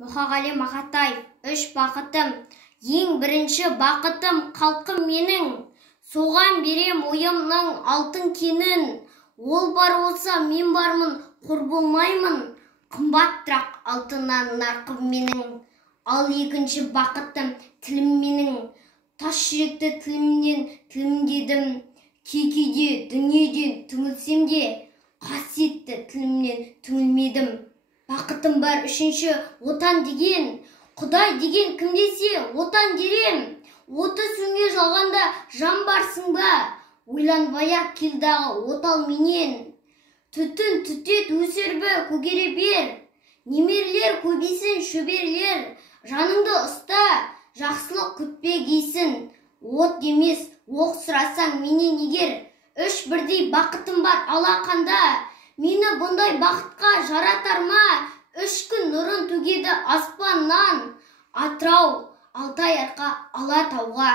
Мұқағали Мақатаев, үш бақытым, ең бірінші бақытым халқым менің, соған берем ойымның алтын кенін, ол бар болса мен бармын, қор болмаймын, қымбаттырақ алтыннан нарқым менің. Ал екінші бақытым тілім менің, тас жүректі тілімнен тілімдедім, кейде дүниеден түңілсем де, қасиетті тілімнен түңілмедім. Бақытым бар үшінші отан деген, Құдай деген кім десе отан дерем. Оты сөнге жалғанда жан барсың ба, ойланбай-ақ келдағы отал менен. Түтін түтет өсербі көгере бер, немерелер көбейсін шөберлер, жаныңды ұста, жақсылық күтпе кейсін. От емес, оқ сұрасаң менен егер, үш бірдей бақытым бар алақанда, мені бұндай бақытқа жаратар ма? Үш күн нұрын төгеді аспаннан, Атырау, Алтай арқа, Алатауға.